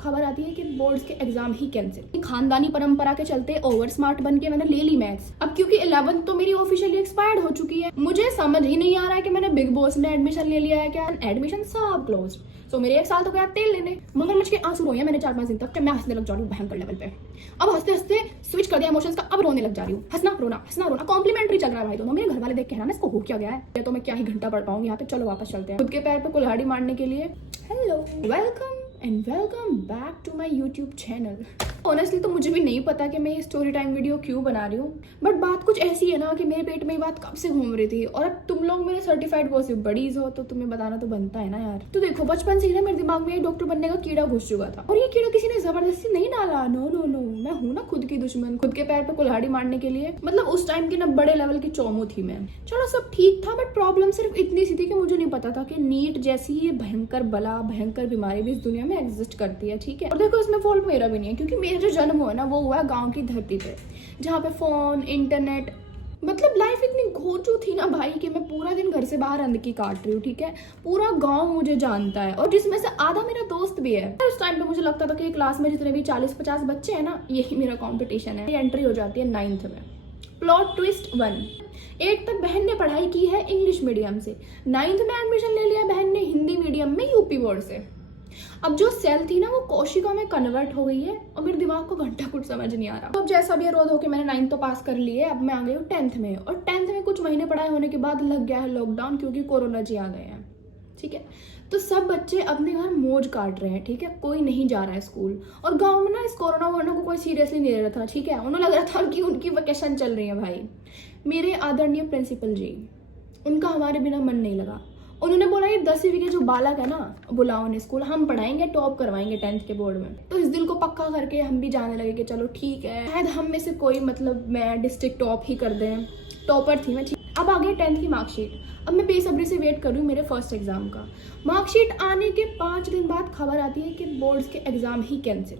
खबर आती है कि बोर्ड्स के एग्जाम ही कैंसिल। खानदानी परंपरा के चलते ओवर स्मार्ट बन के मैंने ले ली मैथ्स। अब क्योंकि 11th तो मेरी ऑफिशियली एक्सपायर्ड हो चुकी है, मुझे समझ ही नहीं आ रहा है कि मैंने बिग बॉस में एडमिशन ले लिया है क्या। एडमिशन सब क्लोज। सो मेरे 1 साल तो गया तेल लेने। मगरमच्छ के आंसू रोए हैं मैंने 4-5 दिन तक कि मैं हंसने लग जा रही हूँ भयंकर लेवल पे। अब हंसते हंसते स्विच कर दिया इमोशंस का, अब रोने लग जा रही हूँ। हंसना रोना कॉम्प्लीमेंट्री चल रहा है भाई दोनों। मेरे घर वाले देख के है ना इसको हो क्या गया है, तो मैं क्या ही घंटा पढ़ पाऊंगी यहाँ पे। चलो वापस चलते हैं खुद के पैर पे कुल्हाड़ी मारने के लिए। Hello, welcome and welcome back to my YouTube channel. Honestly तो मुझे भी नहीं पता कि मैं ये स्टोरी टाइम वीडियो क्यों बना रही हूँ, बट बात कुछ ऐसी है ना कि मेरे पेट में ये बात कब से घूम रही थी। और अब तुम लोग मेरे सर्टिफाइड गॉसिप बडीज हो तो तुम्हें बताना तो बनता है ना यार। तो देखो, बचपन से ही ना मेरे दिमाग में डॉक्टर बनने का कीड़ा घुस चुका था, और ये कीड़ा किसी ने जबरदस्ती नहीं डाला। नो नो नो, मैं हूँ ना खुद की दुश्मन, खुद के पैर पे कुल्हाड़ी मारने के लिए। मतलब उस टाइम की ना बड़े लेवल की चौमू थी मैं। चलो सब ठीक था, बट प्रॉब्लम सिर्फ इतनी सी थी कि मुझे नहीं पता था कि नीट जैसी ये भयंकर बला, भयंकर बीमारी भी इस दुनिया में एग्जिस्ट करती है। ठीक है, और देखो इसमें फॉल्ट मेरा भी नहीं है, क्योंकि मेरा जो जन्म हुआ ना वो हुआ गांव की धरती पे, जहाँ पे फोन, इंटरनेट, मतलब लाइफ इतनी घोचू थी ना भाई कि मैं पूरा दिन घर से बाहर अंधकी काट रही हूँ। ठीक है, पूरा गांव मुझे जानता है, और जिसमें से आधा मेरा दोस्त भी है। उस टाइम पे मुझे लगता था कि क्लास में जितने भी 40-50 बच्चे हैं ना, यही मेरा कंपटीशन है। एंट्री हो जाती है 9th में। प्लॉट ट्विस्ट 1, 8 तक बहन ने पढ़ाई की है इंग्लिश मीडियम से, 9th में एडमिशन ले लिया बहन ने हिंदी मीडियम में यूपी बोर्ड से। अब जो सेल थी ना वो कोशिका में कन्वर्ट हो गई है, और मेरे दिमाग को घंटा कुछ समझ नहीं आ रहा। तो अब जैसा भी रोड होके मैंने 9th तो पास कर ली है, अब मैं आ गई हूँ 10th में। और 10th में कुछ महीने पढ़ाई होने के बाद लग गया है लॉकडाउन, क्योंकि कोरोना जी आ गए हैं। ठीक है, तो सब बच्चे अपने घर मौज काट रहे हैं। ठीक है, कोई नहीं जा रहा है स्कूल, और गांव में ना इस कोरोना वोरोना को कोई सीरियसली नहीं ले रहा था। ठीक है, उन्हें लग रहा था कि उनकी वेकेशन चल रही है भाई। मेरे आदरणीय प्रिंसिपल जी, उनका हमारे बिना मन नहीं लगा। उन्होंने बोला ये 10वीं के जो बालक है ना, बुलाओ उन्हें स्कूल, हम पढ़ाएंगे, टॉप करवाएंगे 10th के बोर्ड में। तो इस दिल को पक्का करके हम भी जाने लगे कि चलो ठीक है, शायद हम में से कोई, मतलब मैं डिस्ट्रिक्ट टॉप ही कर दें। टॉपर थी मैं। ठीक, अब आ गई 10th की मार्कशीट। अब मैं बेसब्री से वेट कर रही हूँ मेरे फर्स्ट एग्जाम का। मार्कशीट आने के 5 दिन बाद खबर आती है कि बोर्ड्स के एग्जाम ही कैंसिल।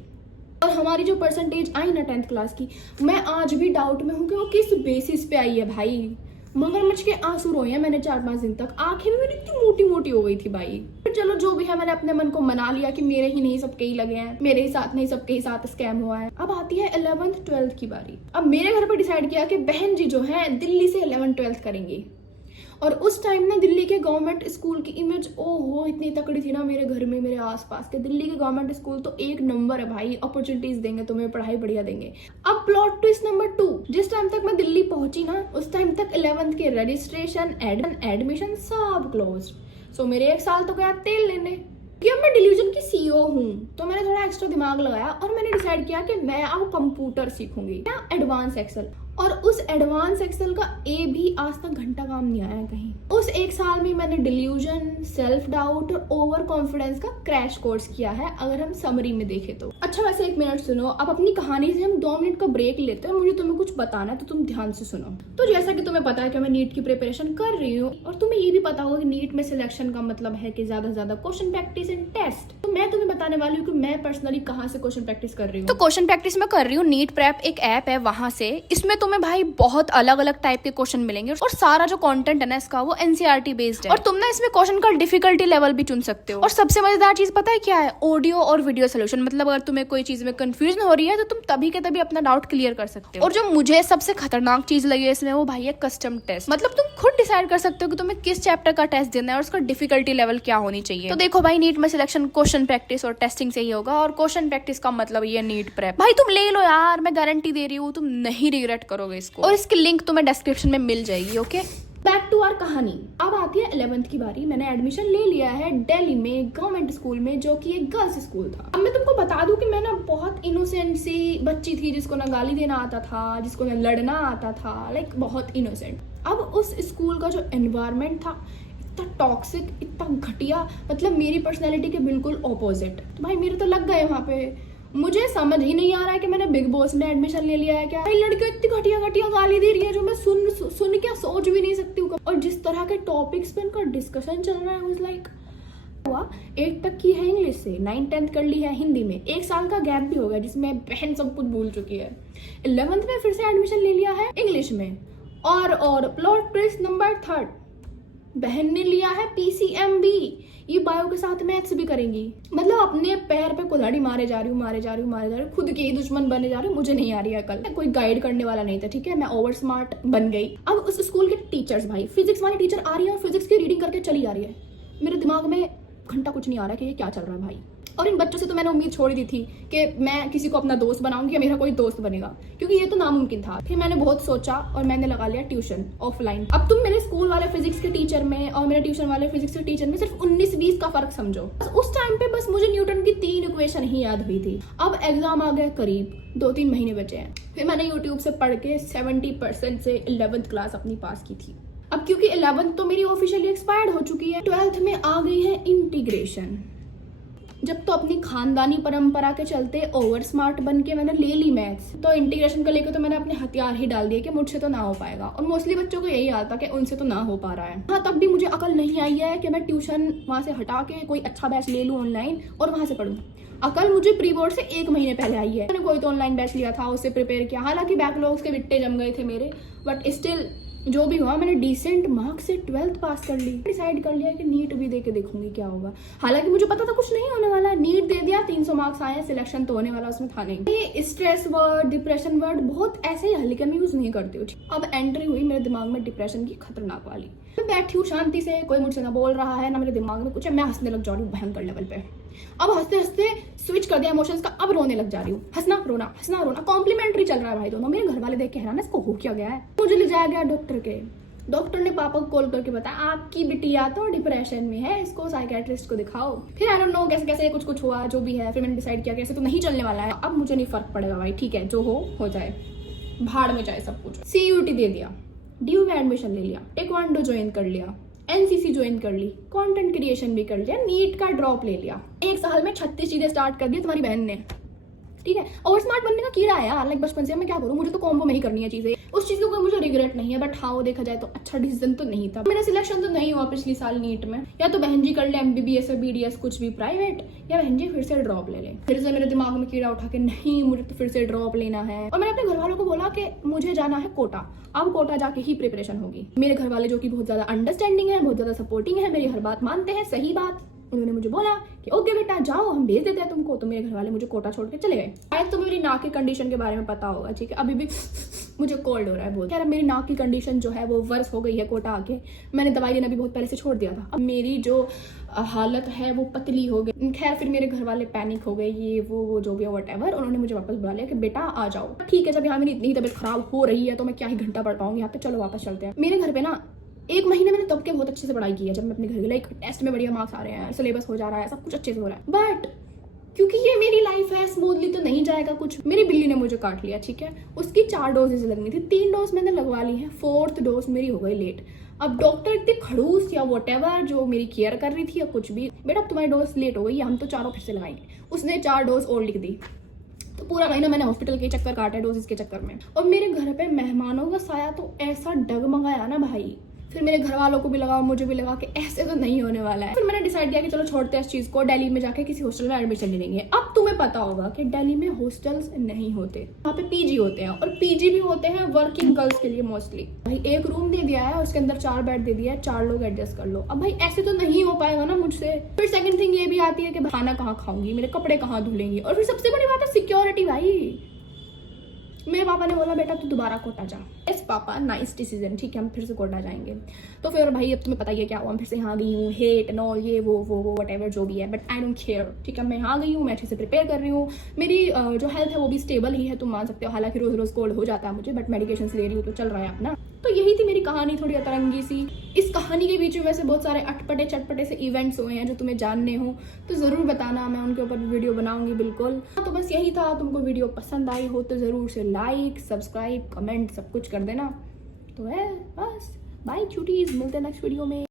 और हमारी जो परसेंटेज आई ना 10th क्लास की, मैं आज भी डाउट में हूँ कि वो किस बेसिस पे आई है भाई। मगरमच्छ के आंसू रोए हैं मैंने 4-5 दिन तक। आंखें भी मेरी इतनी मोटी मोटी हो गई थी भाई। फिर चलो जो भी है, मैंने अपने मन को मना लिया कि मेरे ही नहीं सबके ही लगे हैं, मेरे ही साथ नहीं सबके ही साथ स्कैम हुआ है। अब आती है 11th 12th की बारी। अब मेरे घर पर डिसाइड किया कि बहन जी जो है दिल्ली से 11th 12th करेंगी। और उस टाइम ना दिल्ली के गवर्नमेंट स्कूल की इमेज ओहो इतनी तकड़ी थी ना मेरे घर में, मेरे आसपास के। दिल्ली के गवर्नमेंट स्कूल तो एक नंबर है भाई, अपॉर्चुनिटीज देंगे तुम्हें, पढ़ाई बढ़िया देंगे। अब प्लॉट ट्विस्ट नंबर 2, जिस टाइम तक मैं दिल्ली पहुंची ना, उस टाइम तक 11th के रजिस्ट्रेशन, एडमिशन सब क्लोज। सो मेरे 1 साल तो गया तेल लेने। कि अब मैं डिलीजन की सीईओ हूँ, तो मैंने थोड़ा एक्स्ट्रा दिमाग लगाया और मैंने डिसाइड किया कि मैं अब कंप्यूटर सीखूंगी, क्या एडवांस एक्सेल। और उस एडवांस एक्सेल का ए भी आज तक घंटा काम नहीं आया कहीं। उस 1 साल में मैंने डिल्यूजन, सेल्फ डाउट और ओवर कॉन्फिडेंस का क्रैश कोर्स किया है, अगर हम समरी में देखें तो। अच्छा वैसे 1 मिनट सुनो, अब अपनी कहानी से हम 2 मिनट का ब्रेक लेते हैं। मुझे तुम्हें कुछ बताना है तो तुम ध्यान से सुनो। तो जैसा कि तुम्हें पता है कि मैं नीट की प्रिपरेशन कर रही हूँ, और तुम्हें ये भी पता होगा कि नीट में सिलेक्शन का मतलब है कि ज्यादा से ज्यादा क्वेश्चन प्रैक्टिस एंड टेस्ट। तो मैं तुम्हें बताने वाली हूँ कि मैं पर्सनली कहाँ से क्वेश्चन प्रैक्टिस कर रही हूँ। तो क्वेश्चन प्रैक्टिस मैं कर रही हूँ नीट प्रेप, एक ऐप है वहां से। इसमें तुम्हें भाई बहुत अलग अलग टाइप के क्वेश्चन मिलेंगे, और सारा जो कंटेंट है ना इसका वो एनसीईआरटी बेस्ड है। और तुम ना इसमें क्वेश्चन का डिफिकल्टी लेवल भी चुन सकते हो। और सबसे मजेदार चीज पता है क्या है? ऑडियो और वीडियो सोल्यूशन। मतलब अगर तुम्हें कोई चीज में कंफ्यूजन हो रही है तो तुम तभी के तभी अपना डाउट क्लियर कर सकते हो। और जो मुझे सबसे खतरनाक चीज लगी है इसमें, वो भाई है कस्टम टेस्ट। मतलब तुम खुद डिसाइड कर सकते हो कि तुम्हें किस चैप्टर का टेस्ट देना है और उसका डिफिकल्टी लेवल क्या होनी चाहिए। तो देखो भाई, नीट में सिलेक्शन क्वेश्चन प्रैक्टिस और टेस्टिंग से ही होगा, और क्वेश्चन प्रैक्टिस का मतलब ये नीट प्रेप। भाई तुम ले लो यार, मैं गारंटी दे रही हूँ तुम नहीं रिग्रेट करोगे इसको। और इसकी लिंक तुम्हें डिस्क्रिप्शन में मिल जाएगी। ओके, बैक टू आवर कहानी। अब आती है 11th की बारी। मैंने एडमिशन ले लिया है दिल्ली में गवर्नमेंट स्कूल में, जो कि एक गर्ल्स स्कूल था। अब मैं तुमको बता दूं कि मैं ना बहुत इनोसेंट सी बच्ची थी, जिसको ना गाली देना आता था, जिसको ना लड़ना आता था, लाइक बहुत इनोसेंट। अब उस स्कूल का जो एनवायरमेंट था इतना टॉक्सिक, इतना घटिया, मतलब मेरी पर्सनैलिटी के बिल्कुल ऑपोजिट। तो भाई मेरे तो लग गए वहां पे। मुझे समझ ही नहीं आ रहा है कि मैंने बिग बॉस में एडमिशन ले लिया है क्या। भाई लड़कियां इतनी घटिया घटिया गाली दे रही है जो मैं सुन क्या सोच भी नहीं सकती हूँ। और जिस तरह के टॉपिक्स पे इनका डिस्कशन चल रहा है, वाज लाइक हुआ 8 तक की है इंग्लिश से, 9-10 कर ली है हिंदी में, 1 साल का गैप भी हो गया जिसमें बहन सब कुछ भूल चुकी है। 11th में फिर से एडमिशन ले लिया है इंग्लिश में। और प्लॉट ट्विस्ट नंबर 3, बहन ने लिया है PCMB, ये बायो के साथ मैथ्स भी करेंगी। मतलब अपने पैर पे कुल्हाड़ी मारे जा रही हूँ, खुद के ही दुश्मन बने जा रही हूँ। मुझे नहीं आ रही है अकल, कोई गाइड करने वाला नहीं था, ठीक है, मैं ओवर स्मार्ट बन गई। अब उस स्कूल के टीचर्स, भाई फिजिक्स वाली टीचर आ रही है और फिजिक्स की रीडिंग करके चली जा रही है। मेरे दिमाग में घंटा कुछ नहीं आ रहा कि ये क्या चल रहा है भाई। और इन बच्चों से तो मैंने उम्मीद छोड़ दी थी कि मैं किसी को अपना दोस्त बनाऊंगी या मेरा कोई दोस्त बनेगा, क्योंकि ये तो नामुमकिन था। फिर मैंने बहुत सोचा और मैंने लगा लिया ट्यूशन ऑफलाइन। अब तुम मेरे स्कूल वाले फिजिक्स के टीचर में और मेरे ट्यूशन वाले फिजिक्स के टीचर में सिर्फ 19-20 का फर्क समझो। उस टाइम पे बस मुझे न्यूटन की 3 इक्वेशन ही याद हुई थी। अब एग्जाम आ गया करीब, 2-3 महीने बचे हैं। फिर मैंने यूट्यूब से पढ़ के 70% से 11th क्लास अपनी पास की थी। अब क्योंकि 11th तो मेरी ऑफिशियली एक्सपायर्ड हो चुकी है, 12th में आ गई है इंटीग्रेशन। जब तो अपनी खानदानी परंपरा के चलते ओवर स्मार्ट बन के मैंने ले ली मैथ्स, तो इंटीग्रेशन को लेकर तो मैंने अपने हथियार ही डाल दिए कि मुझसे तो ना हो पाएगा। और मोस्टली बच्चों को यही हाल था कि उनसे तो ना हो पा रहा है। हाँ, तब भी मुझे अकल नहीं आई है कि मैं ट्यूशन वहां से हटा के कोई अच्छा बैच ले लूँ ऑनलाइन और वहां से पढ़ूँ। अकल मुझे प्री बोर्ड से 1 महीने पहले आई है। मैंने कोई तो ऑनलाइन बैच लिया था, उससे प्रिपेयर किया। हालांकि बैकलॉग्स के बिट्टे जम गए थे मेरे, बट स्टिल जो भी हुआ मैंने डिसेंट मार्क्स से 12th पास कर ली। डिसाइड कर लिया कि नीट भी दे के देखूंगी क्या होगा। हालांकि मुझे पता था कुछ नहीं होने वाला है। नीट दे दिया, 300 मार्क्स आए, सिलेक्शन तो होने वाला उसमें था नहीं। ये स्ट्रेस वर्ड, डिप्रेशन वर्ड बहुत ऐसे ही हल्के में यूज नहीं करती हूँ। अब एंट्री हुई मेरे दिमाग में डिप्रेशन की खतरनाक वाली। मैं बैठी हूँ शांति से, कोई मुझसे ना बोल रहा है ना मेरे दिमाग में कुछ है। मैं हंसने लग जा रही हूँ भयंकर लेवल पे। अब हंसते हंसते स्विच कर दिया इमोशंस का, अब रोने लग जा रही हूँ। हंसना रोना कॉम्प्लीमेंट्री चल रहा है भाई दोनों। मेरे घर वाले देख के हैरान, इसको हो क्या गया है। मुझे ले जाया गया डॉक्टर के। डॉक्टर ने पापा को कॉल करके बताया आपकी बिटिया तो डिप्रेशन में है, इसको साइकेट्रिस्ट को दिखाओ। फिर आई डोंट नो कैसे कैसे कुछ हुआ जो भी है। फिर मैंने डिसाइड किया कि ऐसे तो नहीं चलने वाला है। अब मुझे नहीं फर्क पड़ेगा भाई, ठीक है जो हो जाए, भाड़ में जाए सब कुछ। CUT दे दिया, DU में एडमिशन ले लिया, टेक्वांडो ज्वाइन कर लिया, NCC ज्वाइन कर ली, कंटेंट क्रिएशन भी कर लिया, नीट का ड्रॉप ले लिया। 1 साल में 36 चीजें स्टार्ट कर दी तुम्हारी बहन ने, ठीक है। ओवर स्मार्ट बनने का कीड़ा है यार, लाइक बचपन से। मैं क्या करूँ, मुझे तो कॉम्बो में ही करनी है चीजें। उस चीज का कोई मुझे रिग्रेट नहीं है, बट हाँ वो देखा जाए तो अच्छा डिसीजन तो नहीं था। मेरा सिलेक्शन तो नहीं हुआ पिछली साल नीट में। या तो बहन जी कर ले MBBS और BDS कुछ भी प्राइवेट, या बहन जी फिर से ड्रॉप ले ले। फिर से मेरे दिमाग में कीड़ा उठा के नहीं मुझे तो फिर से ड्रॉप लेना है। और मैंने अपने घर वालों को बोला कि मुझे जाना है कोटा, अब कोटा जाके ही प्रिपरेशन होगी। मेरे घर वाले जो कि बहुत ज्यादा अंडरस्टैंडिंग है, बहुत ज्यादा सपोर्टिंग है, मेरी हर बात मानते हैं, सही बात। उन्होंने मुझे बोला कि ओके बेटा जाओ, हम भेज देते हैं तुमको। तो मेरे घर वाले मुझे कोटा छोड़ के चले गए। शायद तुम्हें मेरी नाक की कंडीशन के बारे में पता होगा, ठीक है। अभी भी मुझे कोल्ड हो रहा है बहुत। खैर मेरी नाक की कंडीशन जो है वो वर्स हो गई है कोटा आके। मैंने दवाई लेना भी बहुत पहले से छोड़ दिया था। अब मेरी जो हालत है वो पतली हो गई। खैर फिर मेरे घर वाले पैनिक हो गए, ये वो जो भी है व्हाटएवर। उन्होंने मुझे वापस बुला लिया कि बेटा आ जाओ। ठीक है, जब यहाँ मेरी इतनी तबीयत खराब हो रही है तो मैं क्या ही घंटा पढ़ पाऊंगी यहाँ पे, चलो वापस चलते हैं। मेरे घर पे ना 1 महीने मैंने तब के बहुत अच्छे से पढ़ाई की है। जब मैं अपने घर लाइक टेस्ट में बढ़िया मार्क्स आ रहे हैं, सिलेबस हो जा रहा है, सब कुछ अच्छे से हो रहा है। बट क्योंकि ये मेरी लाइफ है, स्मूथली तो नहीं जाएगा कुछ। मेरी बिल्ली ने मुझे काट लिया, ठीक है। उसकी 4 डोजेज लगनी थी, 3 डोज मैंने लगवा ली है, 4th डोज मेरी हो गई लेट। अब डॉक्टर इतनी खड़ूस या व्हाटएवर जो मेरी केयर कर रही थी या कुछ भी, बेटा तुम्हारी डोज लेट हो गई है, हम तो 4 फिर से लगाएंगे। उसने 4 डोज और लिख दी। तो पूरा महीना मैंने हॉस्पिटल के चक्कर काटे डोजेस के चक्कर में। और मेरे घर पे मेहमानों का साया तो ऐसा डगमगाया ना भाई। फिर मेरे घर वालों को भी लगा, मुझे भी लगा कि ऐसे तो नहीं होने वाला है। फिर मैंने डिसाइड किया कि चलो छोड़ते हैं इस चीज को, दिल्ली में जाके किसी हॉस्टल में एडमिशन ले लेंगे। अब तुम्हें पता होगा कि दिल्ली में हॉस्टल्स नहीं होते, वहाँ पे PG होते हैं। और PG भी होते हैं वर्किंग गर्ल्स के लिए मोस्टली। भाई 1 रूम दे दिया है, उसके अंदर 4 बेड दे दिया है, 4 लोग एडजस्ट कर लो। अब भाई ऐसे तो नहीं हो पाएगा ना मुझसे। फिर सेकंड थिंग ये भी आती है कि खाना कहाँ खाऊंगी, मेरे कपड़े कहाँ धुलेंगे। और फिर सबसे बड़ी बात है सिक्योरिटी। भाई मेरे पापा ने बोला बेटा तू दोबारा कोटा जा। यस पापा, नाइस डिसीजन, ठीक है हम फिर से कोटा जाएंगे। तो फिर भाई अब तुम्हें पता ही है क्या हुआ, मैं फिर से यहाँ गई हूँ। हेट एंड ऑल ये वो व्हाटएवर जो भी है, बट आई डोंट केयर, ठीक है। मैं यहाँ गई हूँ, मैं अच्छे से प्रिपेयर कर रही हूँ। मेरी जो हेल्थ है वो भी स्टेबल ही है, तुम मान सकते हो। हालांकि रोज रोज कोल्ड हो जाता है मुझे, बट मेडिकेशन ले रही हूँ तो चल रहा है अपना। तो यही थी मेरी कहानी, थोड़ी अतरंगी सी। इस कहानी के बीच में वैसे बहुत सारे अटपटे चटपटे से इवेंट्स हुए हैं जो तुम्हें जानने हो तो जरूर बताना, मैं उनके ऊपर वीडियो बनाऊंगी बिल्कुल। तो बस यही था। तुमको वीडियो पसंद आई हो तो जरूर से लाइक, सब्सक्राइब, कमेंट सब कुछ कर देना। तो है बस, बाय क्यूटीज, मिलते हैं नेक्स्ट वीडियो में।